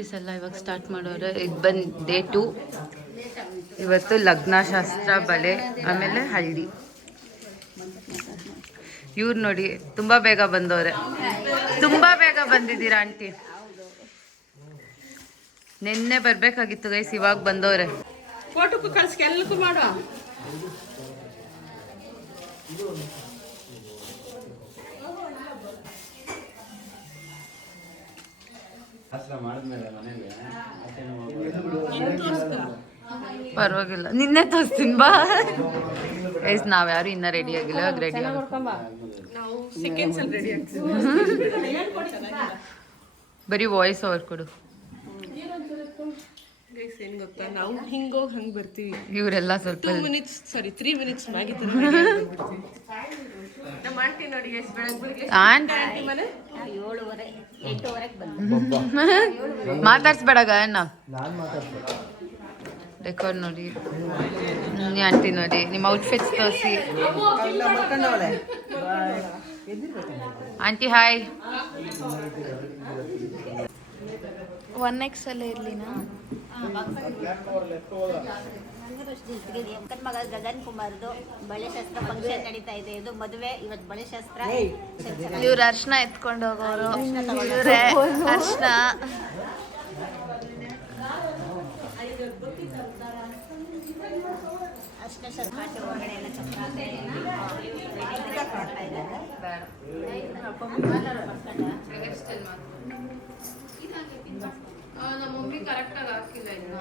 Aunties ಎಲ್ಲ ಇವಾಗ start ಮಾಡೋರೆ. ಇದು ಬಂದು ಡೇ 2. ಇವತ್ತು ಲಗ್ನಶಾಸ್ತ್ರ, ಬಳೆ, ಆಮೇಲೆ ಹಳದಿ. ಇವ್ರು ನೋಡಿ ತುಂಬ ಬೇಗ ಬಂದವ್ರೆ. ತುಂಬ ಬೇಗ ಬಂದಿದ್ದೀರಾ ಆಂಟಿ. ನಿನ್ನೆ ಬರಬೇಕಾಗಿತ್ತು ಗೈಸ್, ಇವಾಗ ಬಂದವ್ರೆ. ಫೋಟೋಕ್ಕೂ ಕಳ್ಸಿ ಎಲ್ಲಕ್ಕೂ ಮಾಡೋ. ಪರವಾಗಿಲ್ಲ, ನಿನ್ನೆ ತೋರಿಸ್ತೀನಿ ಬಾ. ಗೈಸ್ ನಾವ್ಯಾರು ಇನ್ನ ರೆಡಿ ಆಗಿಲ್ಲ, ಇವಾಗ ರೆಡಿ ಬರೀ ವಾಯ್ಸ್ ಓವರ್ ಕೊಡು. ಏನ್ ಗೊತ್ತಾ, ನಾವು ಹಿಂಗೋಗಿ ಹಂಗೆ ಬರ್ತೀವಿ. ಇವರೆಲ್ಲ ಸ್ವಲ್ಪ 3 ಮಿನಿಟ್ಸ್ ಆಗಿತ್ತು. ನಮ್ಮ ಆಂಟಿ ನೋಡಿ ಎಷ್ಟು ಬೆಳಗ್ಗೆ ಆಂಟಿ ಮನೆ 7:30 8:00 ಬಂದು ಮಾತಾಡ್ಸ್ಬೇಡ ಅಣ್ಣ. ಡೆಕೋರ್ ನೋಡಿ, ಆಂಟಿ ನೋಡಿ, ನಿಮ್ಮ ಔಟ್ಫಿಟ್ಸ್ ತೋರಿಸಿ. Aunty hi. 1XL ಇರ್ಲಿನಾ? ಮಗ ಗಗನ್ ಕುಮಾರ್ದು ಬಳೆ ಶಾಸ್ತ್ರ ಫಂಕ್ಷನ್ ನಡೀತಾ ಇದೆ. ಇದು ಮದುವೆ, ಇವತ್ತು ಬಳೆ ಶಾಸ್ತ್ರ. ಇವ್ರು ಅರ್ಶನ ಎತ್ಕೊಂಡು ಹೋಗೋರು. ಇವ್ರೆ ಅರ್ಶನ. ಅರ್ಶನ ಶಾಸ್ತ್ರ ಒಳಗಡೆ ಎಲ್ಲ ಚಪ್ರ ನಮ್ಮ ಮಮ್ಮಿ ಕರೆಕ್ಟಾಗಿ ಹಾಕಿಲ್ಲ ಇನ್ನು.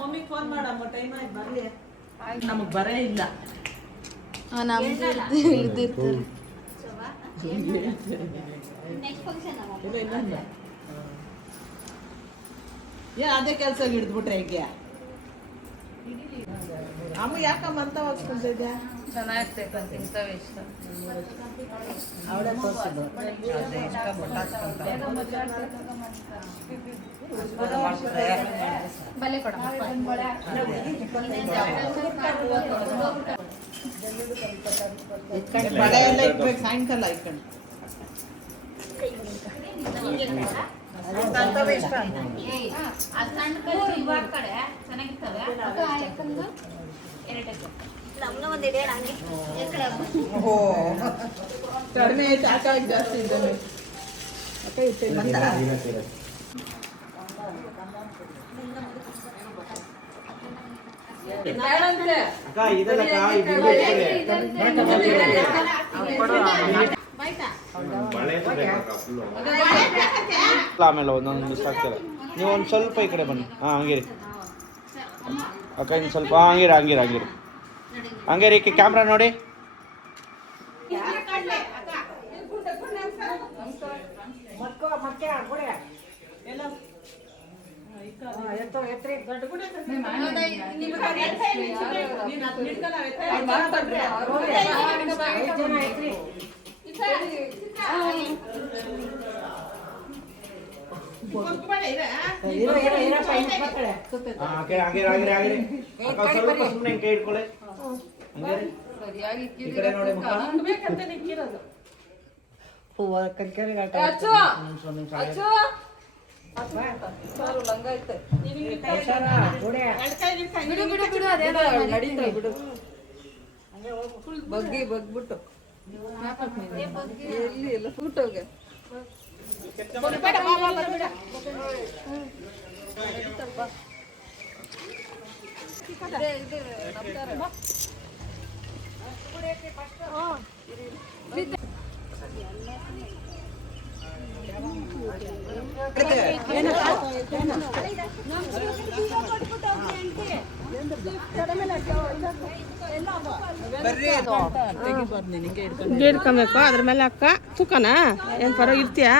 ಮಮ್ಮಿಗೆ ಫೋನ್ ಮಾಡಮ್ಮ, ಟೈಮ್ ಆಯ್ತು ಬರ್ಲಿ. ನಮಗ್ ಬರೇ ಇಲ್ಲ. ನಮ್ದು ಇರ್ತಾರೆ. ಅದೇ ಕೆಲಸ ಹಿಡಿದ್ಬಿಟ್ರೆ ಹೇಗೆ ಅಮ್ಮ? ಯಾಕಮ್ಮ ಅಂತ ಹೋಗ್ತಿದ್ದೆ? ಚೆನ್ನಾಗಿರ್ತೈತೆ ಇಂಥವೇ ಇಷ್ಟ. ಅವಳೇ ತೋರಿಸಿದ್ದು ಬಲೆ ಕೊಡ. ಬಳೆ ಎಲ್ಲ ಇಟ್ಬೇಕು, ಸಾಯಂಕಾಲ ಇಟ್ಕೊಂಡು. ಕಡಿಮೆ ಆಯ್ತು, ಜಾಸ್ತಿ ಇದ್ದಾನೆ. ಆಮೇಲೆ ಒಂದೊಂದು ಮಿಸ್ ಆಗ್ತಿಲ್ಲ. ನೀವು ಒಂದು ಸ್ವಲ್ಪ ಈ ಕಡೆ ಬನ್ನಿ. ಹಂಗಿರಿ ಅಕ್ಕ, ಇನ್ನು ಸ್ವಲ್ಪ ಹಂಗಿರಿ ಹಂಗಿರಿ ಹಂಗಿರಿ ಹಂಗಿರಿ. ಕ್ಯಾಮ್ರಾ ನೋಡಿ. ಸುಮ್ಮನೆ ಕೈ ಇಟ್ಕೊಳ್ಳಿ. ಈ ಕಡೆ ನೋಡಿ ಮುಖ. ಬಗ್ಬಿಟ್ಟು ಎಲ್ಲಿ ಎಲ್ಲ ಫೋಟೋಗೆ ಹಿಡ್ಕೊಬೇಕು. ಅದ್ರ ಮೇಲೆ ಅಕ್ಕ ತುಕನ ಏನ್ ಪರ ಇರ್ತೀಯಾ?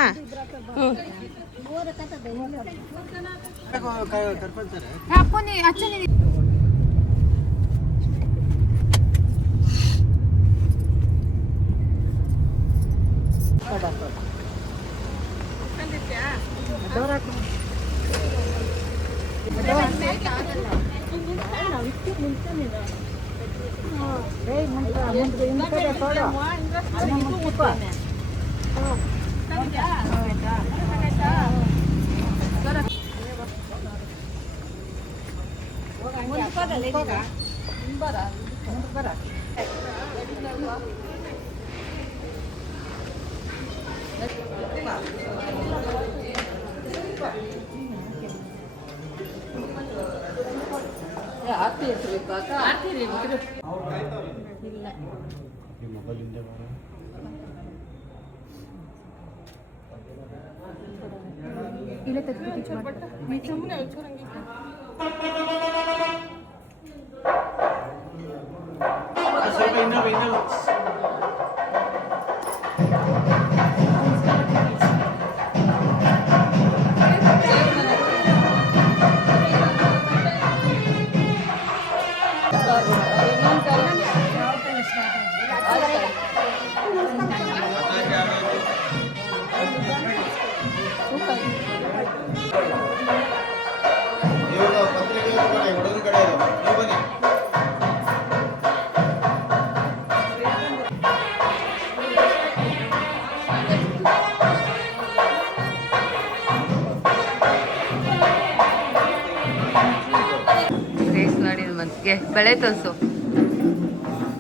ರೇಸ್ ನೋಡಿ ಮತ್ತೆ ಬೆಳೆ ತೋರಿಸು.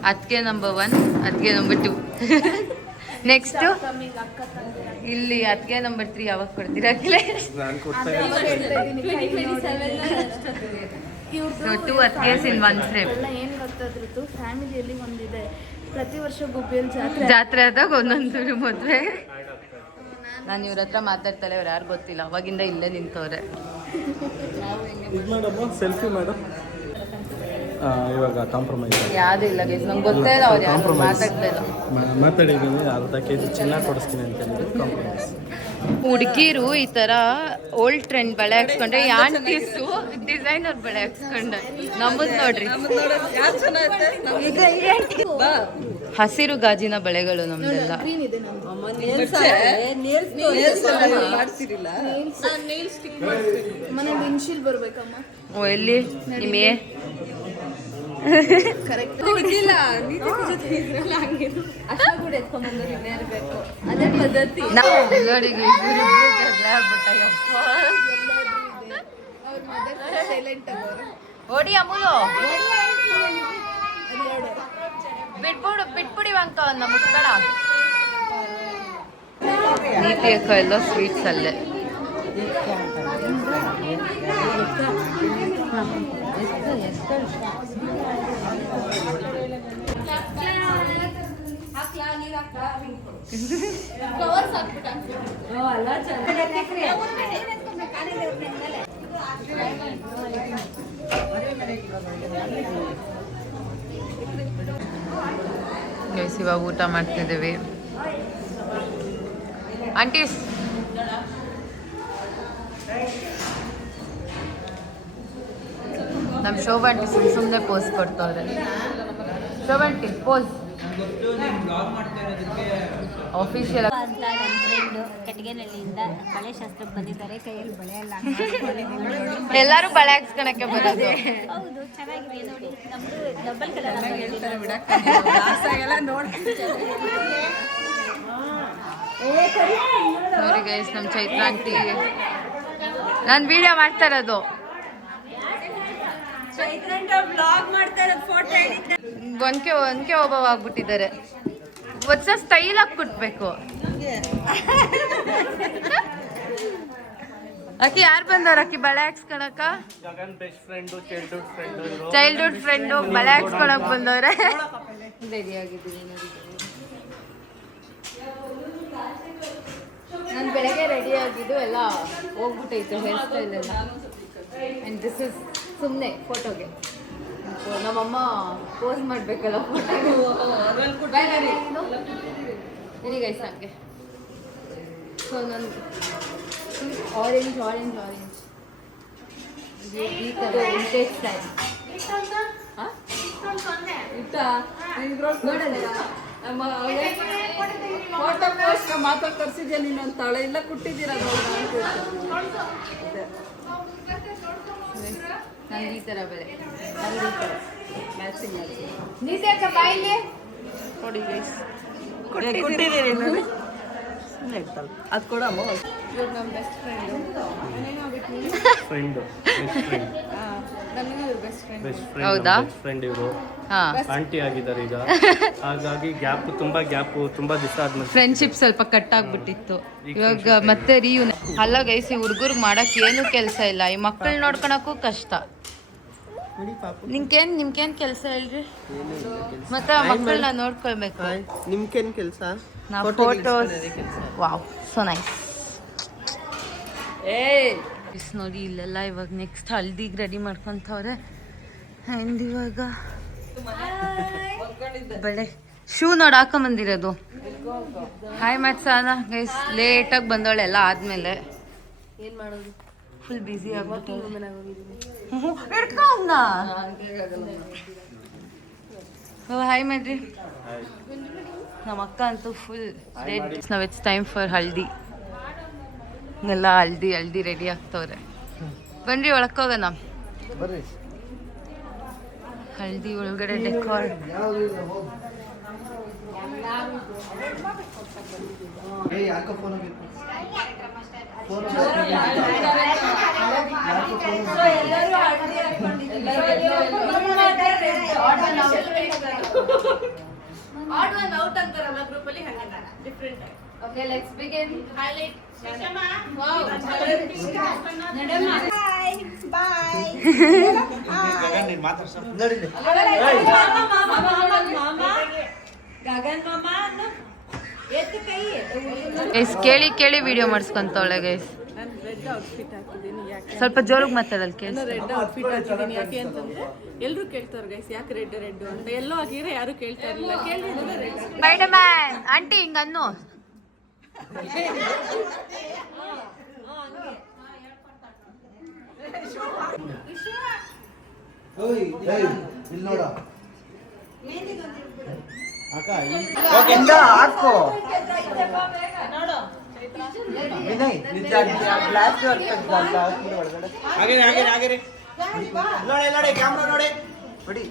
ಅದಕ್ಕೆ ನಂಬರ್ 1, ಅದಕ್ಕೆ ನಂಬರ್ 2. ನೆಕ್ಸ್ಟು ಇಲ್ಲಿ ಅದಕ್ಕೆ ನಂಬರ್ 3 ಯಾವಾಗ ಕೊಡ್ತೀರಾ? ಟು ಅದ್ಕೇಸ್ ಇನ್ ಒನ್ ಫ್ರೇಮ್. ಏನು ಗೊತ್ತಾದ್ರೂ ಫ್ಯಾಮಿಲಿಯಲ್ಲಿ ಒಂದಿದೆ, ಪ್ರತಿ ವರ್ಷ ಗುಬ್ಬಿಯಲ್ಲಿ ಜಾತ್ರೆ ಆದಾಗ ಒಂದೊಂದು ಮದುವೆ. ನಾನು ಇವ್ರ ಹತ್ರ ಮಾತಾಡ್ತಾಳೆ, ಅವ್ರು ಯಾರು ಗೊತ್ತಿಲ್ಲ, ಅವಾಗಿಂದ ಇಲ್ಲೇ ನಿಂತವ್ರೆ. Selfie madam. ಇವಾಗ ಕಾಂಪ್ರಮೈಸ್ ಯಾವ್ದು ಇಲ್ಲ ಗೈಸ್, ನಂಗೆ ಗೊತ್ತೇ ಇಲ್ಲ ಅವ್ರು ಯಾರು ಮಾತಾಡ್ತಾ ಇಲ್ಲ. ಮಾತಾಡಿದ್ದೀನಿ, ಅರ್ಧ ಕೆಜಿ ಚಿನ್ನ ಕೊಡಿಸ್ತೀನಿ ಅಂತ ಹೇಳಿದ್ರೆ ಕಾಂಪ್ರಮೈಸ್. ಹುಡುಗಿರು ಈ ತರ ಓಲ್ಡ್ ಟ್ರೆಂಡ್ ಬಳೆ ಹಾಕ್ಸ್ಕೊಂಡ್ರೆ, ಆಂಟೀಸು ಡಿಸೈನರ್ ಬಳೆ ಹಾಕ್ಸ್ಕೊಂಡೆ. ನಮ್ಮದ್ ನೋಡ್ರಿ, ಹಸಿರು ಗಾಜಿನ ಬಳೆಗಳು ನಮ್ದೆಲ್ಲ. ಮನೇಲಿ ಇನ್ಶಿಲ್ ಬರ್ಬೇಕಮ್ಮ. ಓ ಎಲ್ಲಿ ನಿಮಗೆ ಕರೆಕ್ಟ್ ನೋಡಿ ಓಡಿ ಅಮೂಲು ಬಿಟ್ಬಿಡಿ ಅಂಕ ಒಂದು ಮುಟ್ಬೇಡ. ನೀತಿ ಅಕ್ಕ ಎಲ್ಲ ಸ್ವೀಟ್ಸ್ ಅಲ್ಲೇ. ಇವಾಗ ಊಟ ಮಾಡ್ತಿದ್ದೀವಿ. ಆಂಟೀಸ್ ನಮ್ಮ ಶೋಭಾಂಟಿ ಸುಮ್ಮನೆ ಪೋಸ್ ಕೊಡ್ತವ್ರೆ. ಶೋಭಾಂಟಿ ಪೋಸ್ ಆಫೀಷಿಯಲ್ ಅಂತ ನನ್ನ ಫ್ರೆಂಡು ಕಟ್ಟಿಗೆನಹಳ್ಳಿಯಿಂದ ಬಳೆ ಶಾಸ್ತ್ರಕ್ಕೆ ಬಂದಿದ್ದಾರೆ. ಕೈಯಲ್ಲಿ ಬಳೆ ಎಲ್ಲ ಎಲ್ಲರೂ ಬಳೆ ಹಾಕ್ಸ್ಕೊಳಕ್ಕೆ ಬರೋದು. ಹೌದು, ಚೆನ್ನಾಗಿದೆ ನೋಡಿ. ನಮ್ದು ಡಬಲ್ ಕಲರ್ ನೋಡಿ ಗೈಸ್, ನಮ್ಮ ಚೈತ್ರ ಆಂಟಿ ನಾನು ವಿಡಿಯೋ ಮಾಡ್ತಾ ಇರೋದು. ಒನ್ಕೆ ಒಬ್ಬವ ಆಗ್ಬಿಟ್ಟಿದ್ದಾರೆ. ಹೊಸ ಸ್ಟೈಲ್ ಆಗಿ ಕುಟ್ಬೇಕು. ಅಕ್ಕಿ ಯಾರು ಬಂದವ್ರ? ಅಕ್ಕಿ ಬಳೆ ಹಾಕ್ಸ್ಕೊಳಕ ಚೈಲ್ಡ್ಹುಡ್ ಫ್ರೆಂಡು ಬಳೆ ಹಾಕ್ಸ್ಕೊಳಕ್ ಬಂದವ್ರೆ. ರೆಡಿ ಆಗಿದ್ದೀನಿ ನೋಡಿ. ನಾನು ಬೆಳಗ್ಗೆ ರೆಡಿ ಆಗಿದ್ದು ಎಲ್ಲ ಹೋಗ್ಬಿಟ್ಟೈತೆ ಹೇರ್ ಸ್ಟೈಲ್ ಎಲ್ಲ. ಆ್ಯಂಡ್ ದಿಸ್ ಇಸ್ ಸುಮ್ಮನೆ ಫೋಟೋಗೆ. ನಮ್ಮಮ್ಮ ಪೋಸ್ ಮಾಡಬೇಕಲ್ಲ ಫೋಟೋ. ಇರಿ ಗೈಸ್ ನನಗೆ. ಸೊ ನನ್ನ ಆರೆಂಜ್ ಈ ಥರ ವಿಂಟೇಜ್ ಸ್ಟೈಲ್. ಫೋಟೋ ಪೋಸ್ಟ್ ಮಾತಾಡಿ ತರಿಸಿದ್ಯಾ ನೀನು ಅಂತಾಳೆ. ಇಲ್ಲ ಕುಟ್ಟಿದ್ದೀರಾ ನಂಗೆ ಈ ಥರ ಬಳೆ. ನೋಡಿ ಗೈಸ್ ಕೊಟ್ಟಿದ್ದೀರಿ ನೋಡಿ. ಸುಮ್ಮನೆ ಇರ್ತಲ್ಲ ಅದು ಕೊಡಮ್ಮ. ಇವ್ರು ನಮ್ಮ best friend. Friend best friend ನನಗೂ ಇವ್ರು ಬೆಸ್ಟ್ ಫ್ರೆಂಡ್. ಬೆಸ್ಟ್ ಹೌದಾ? ಫ್ರೆಂಡ್ ಫ್ರೆಂಡ್ ಇವರು ಹಾ, ಆಂಟಿ ಆಗಿದ್ದಾರೆ ಈಗ. ಹಾಗಾಗಿ ತುಂಬಾ ದಿವಸ ಆದ್ಮೇಲೆ ಫ್ರೆಂಡ್ಶಿಪ್ ಸ್ವಲ್ಪ ಕಟ್ ಆಗ್ಬಿಟ್ಟಿತ್ತು. ಇವಾಗ ಮತ್ತೆ ರೀಯೂನ್. ಅಲ್ಲ ಗೈಸ್, ಈ ಹುಡುಗರ್ಗೆ ಮಾಡಕ್ ಏನು ಕೆಲಸ ಇಲ್ಲ, ಈ ಮಕ್ಕಳು ನೋಡ್ಕೊಳಕ್ಕೂ ಕಷ್ಟ. ನಿಮ್ಗೇನ್ ಕೆಲಸ ಹೇಳ್ರಿ? ಮತ್ತೆ ಆ ಮಕ್ಕಳನ್ನ ನೋಡ್ಕೊಳ್ಬೇಕು. ನಿಮ್ಗೇನು ಕೆಲಸ? ನಾವು ಫೋಟೋಸ್. Wow, so nice. ನೋಡಿ ಇಲ್ಲೆಲ್ಲ ಇವಾಗ ನೆಕ್ಸ್ಟ್ ಹಲ್ದಿಗೆ ರೆಡಿ ಮಾಡ್ಕೊಂತವ್ರೆ. ಆ್ಯಂಡ್ ಇವಾಗ ಬಳೆ ಶೂ ನೋಡಿ ಹಾಕೊಂಬಂದಿರೋದು. ಹಾಯ್ ಮತ್ಸಾನ ಗೈಸ್, ಲೇಟಾಗಿ ಬಂದವಳೆ ಎಲ್ಲ ಆದಮೇಲೆ. ಏನು ಮಾಡೋದು? ಫುಲ್ ಬ್ಯುಸಿ ಆಗ್ಬಿಟ್ಟು. ಹಾಯ್ ಮಾಡ್ರಿ. ನಮ್ಮ ಅಕ್ಕ ಅಂತೂ ಫುಲ್ ರೆಡಿ. ನಾವು ಇಟ್ಸ್ ಟೈಮ್ ಫಾರ್ ಹಲ್ದಿ. ಎಲ್ಲ ಹಲ್ದಿ ರೆಡಿ ಆಗ್ತವ್ರೆ. ಬನ್ರಿ ಒಳಕೋಗೋಣ. ಹಲ್ದಿ ಒಳಗಡೆ decor. Okay, let's begin. Highlight. Guys ಕೇಳಿ ವಿಡಿಯೋ ಮಾಡಿಸ್ಕೊಂತವಳೆ ಗೈಸ್. ನಾನು ರೆಡ್ ಔಟ್ಫಿಟ್ ಹಾಕಿದ್ದೀನಿ. ಯಾಕೆ ಸ್ವಲ್ಪ ಜೋರಾಗಿ ಮಾತಾಡಲ್ಲ ಕೇಳಿ. ನಾನು ರೆಡ್ ಔಟ್ಫಿಟ್ ಹಾಕಿದ್ದೀನಿ ಯಾಕೆ ಅಂತಂದ್ರೆ ಎಲ್ಲರೂ ಕೇಳ್ತಾರೆ ಗೈಸ್ ಯಾಕೆ ರೆಡ್ ಅಂತ. ಎಲ್ಲೋ ಹಾಕಿದ್ರೆ ಯಾರು ಕೇಳ್ತಾ ಇರಲಿಲ್ಲ. ಕೇಳಿದ್ರೆ ರೆಡ್. ಸ್ಪೈಡರ್ ಮ್ಯಾನ್ ಆಂಟಿ ಹಿಂಗನ್ನು. ಹಾಕೋ ವಿನಯ್, ಹಾಗೆ ನೋಡಿ ಕ್ಯಾಮ್ರಾ ನೋಡಿ ಬಿಡಿ.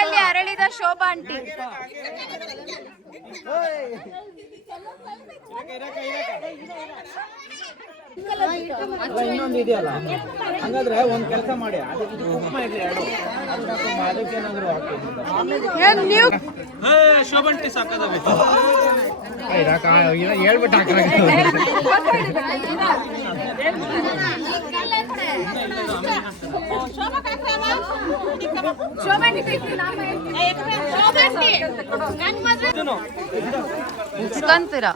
ಅಲ್ಲಿ ಅರಳಿದ ಶೋಭಾ ಆಂಟಿ. ಇನ್ನೊಂದು ಇದೆಯಲ್ಲ, ಹಂಗಾದ್ರೆ ಒಂದ್ ಕೆಲಸ ಮಾಡಿ, ಅದಕ್ಕೆ ಕುಕ್ಮ ಇರ್ಲಿ ಎರಡು, ಅದಕ್ಕೇನಾದ್ರು ಶೋಭಂಟಿ ಸಾಕಾಗಬೇಕು. ಹೇಳ್ಬಿಟ್ಟು ಮುಚ್ಕೊಂತೀರ.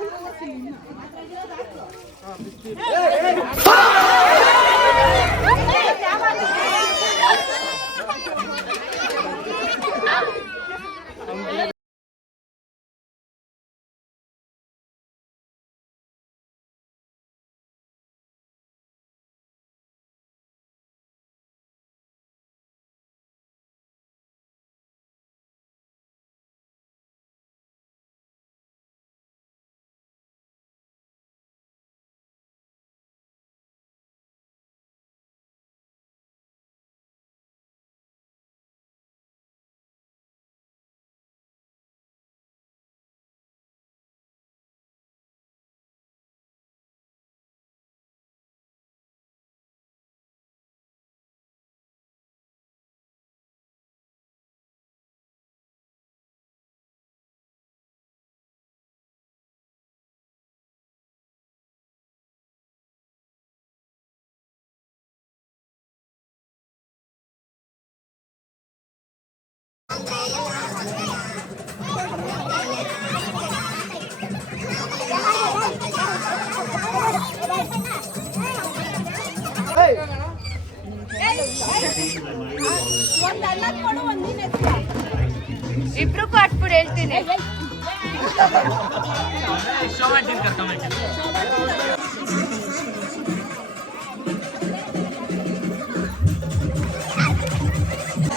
ಇಬ್ರು ಕೊಟ್ಬಿಡು ಹೇಳ್ತೀನಿ.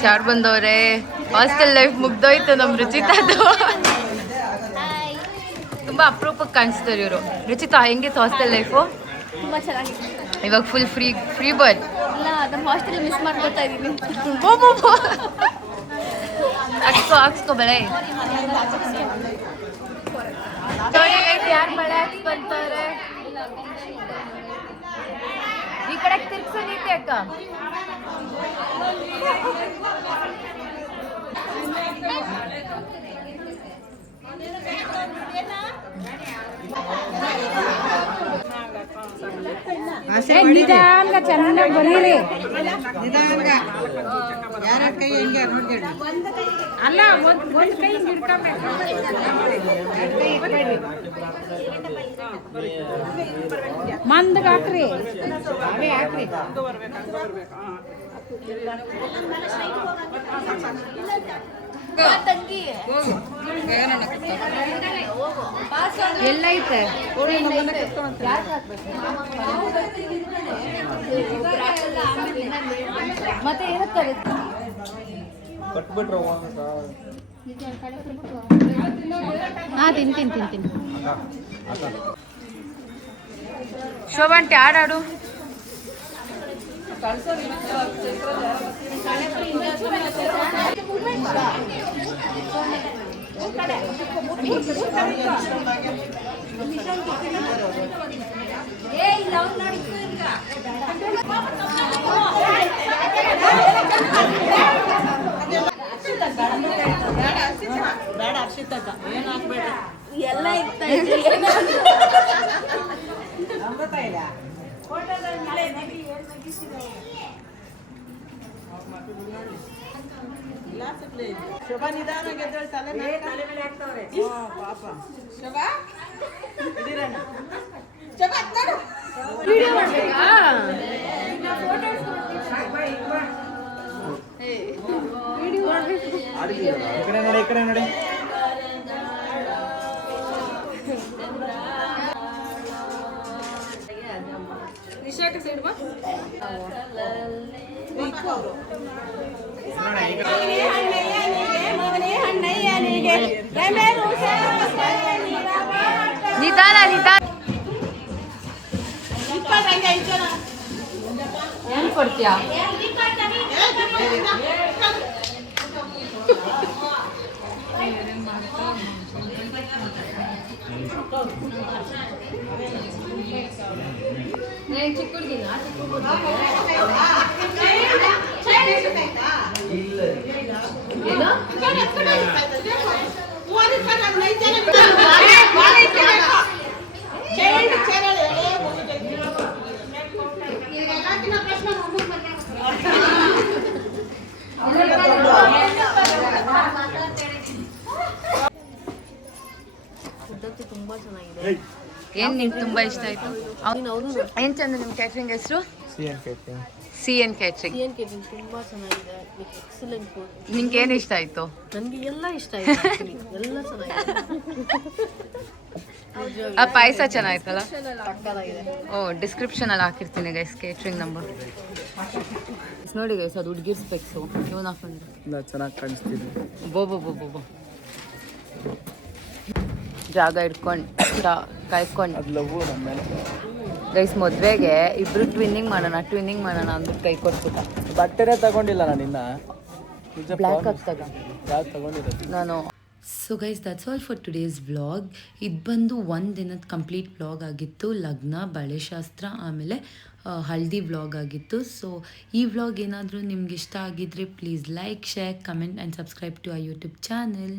ಯಾರು ಬಂದವ್ರೆ? ಹಾಸ್ಟೆಲ್ ಲೈಫ್ ಮುಗ್ದೋಯ್ತು ನಮ್ಮ ರುಚಿತಾದು. ತುಂಬಾ ಅಪರೂಪಕ್ಕೆ ಕಾಣಿಸ್ತಾರೆ ಇವರು. ರುಚಿತಾ, ಹೆಂಗಿತ್ತು ಹಾಸ್ಟೆಲ್ ಲೈಫು? ತುಂಬ ಚೆನ್ನಾಗಿದೆ. ಇವಾಗ ಫುಲ್ ಫ್ರೀ ಬರ್ಡ್. ಇಲ್ಲ, ನಮ್ಮ ಹಾಸ್ಟೆಲ್ ಮಿಸ್ ಮಾಡ್ಕೊತಾ ಇದ್ದೀನಿ. ಹಾಕ್ಸ್ಕೋ ಬೆಳೆ. ಯಾರು ಮಳೆ ಹಾಕಿ ಬರ್ತಾರೆ? ಈ ಕಡೆ ತಿರ್ಗ್ಸೋ ನೀತಿ ಅಕ್ಕ. ನಿಧಾನ ಚೆನ್ನಾಗಿ ಬರೀರಿ. ನಿಧಾನ ಯಾರ ಕೈ ಹೆಂಗೆ ನೋಡ್ಕೊಳ್ಳಿ. ಅಲ್ಲ, ಒಂದು ಕೈ ಹಿಡ್ಕೊಬೇಕು. ಮಂದಕ್ಕೆ ಹಾಕ್ರಿ. ಅವೇ ಹಾಕ್ರಿ. ಎಲ್ಲ ಐತೆ ಮತ್ತೆ ಇರುತ್ತದೆ. ಕಟ್ಬಿಟ್ರೆ ಹಾಂ, ತಿಂತೀನಿ. ಶೋಭಂಟಿ ಆಡಾಡು. ಬೇಡ ಅರ್ಷಿತಕ್ಕ, ಏನು ಹಾಕ್ಬೇಡ. ಎಲ್ಲ ಇತ್ತು. ಶೋಭಾ ನಿಧಾನ ಗೆದ್ದೋಳು, ತಲೆ ಮೇಲೆ ಹಾಕ್ತವ್ರೆ. ಪಾಪ ಶೋಭಾ, ಶೋಭಾ ವಿಡಿಯೋ ಮಾಡ್ಬೇಕಾ? ಈ ಕಡೆ ನೋಡಿ. ನಿಶಾಕ ಸೈಡ್ ಬಾ. ನಿಧಾನ. ಏನ್ ಕೊಡ್ತೀಯಾ? ಚಿಕ್ಕ ಹುಡುಗಿನ ತುಂಬ ಚೆನ್ನಾಗಿದೆ. ಏನ್ ನಿಮ್ಗೆ ತುಂಬಾ ಇಷ್ಟ ಆಯ್ತು? ಏನ್ ಚಂದ ನಿಮ್ ಕ್ಯಾಟ್ರಿಂಗ್ ಹೆಸರು? CN catering. ತುಂಬ ಚೆನ್ನಾಗಿದೆ. Excellent food. ನಿಮ್ಗೆ ಏನ್ ಇಷ್ಟ ಆಯ್ತು? ನನಗೆ ಎಲ್ಲ ಇಷ್ಟ ಆಯ್ತು. ಎಲ್ಲ ಚೆನ್ನಾಗಿದೆ. ಆ ಪಾಯಸ ಚೆನ್ನಾಯ್ತಲ್ಲ? ಸಕ್ಕತ್ತಾಗಿದೆ. ಡಿಸ್ಕ್ರಿಪ್ಷನ್ ಅಲ್ಲಿ ಹಾಕಿರ್ತೀನಿ ಗೈಸ್ ಕೇಟ್ರಿಂಗ್ ನಂಬರ್. ನೋಡಿ ಗೈಸ್, ಅದು ಹುಡುಗಿರ್ ಸ್ಪೆಕ್ಸು. ಇವನ್ ಹಾಕೊಂಡಿರೋ ಚೆನ್ನಾಗಿ ಕಾಣಿಸ್ತಿದೆ. ಬೋ ಜಾಗ ಇಟ್ಕೊಂಡು ಕಾಯ್ಕೊಂಡು ಗೈಸ್ ಮದ್ವೆಗೆ ಇಬ್ರು ಟ್ವಿನ್ನಿಂಗ್ ಮಾಡೋಣ ಅಂದ್ಬಿಟ್ಟು ಕೈ ಕೊಟ್ಬಿಟ್ಟ. ಬಟ್ಟೆನೇ ತಗೊಂಡಿಲ್ಲ ನಾನು ಇನ್ನ. ಬ್ಲ್ಯಾಕ್ ಆಗ್ತಾಗ ಯಾವ್ದು ತಗೊಂಡಿರೋದು ನಾನು. So guys, that's all for today's vlog. ಇದು ಬಂದು ಒಂದು ದಿನದ ಕಂಪ್ಲೀಟ್ ವ್ಲಾಗ್ ಆಗಿತ್ತು. ಲಗ್ನ, ಬಳೆಶಾಸ್ತ್ರ, ಆಮೇಲೆ ಹಲ್ದಿ ವ್ಲಾಗ್ ಆಗಿತ್ತು. ಸೊ ಈ ವ್ಲಾಗ್ ಏನಾದರೂ ನಿಮ್ಗೆ ಇಷ್ಟ ಆಗಿದ್ರೆ please like, share, comment and subscribe to our YouTube channel.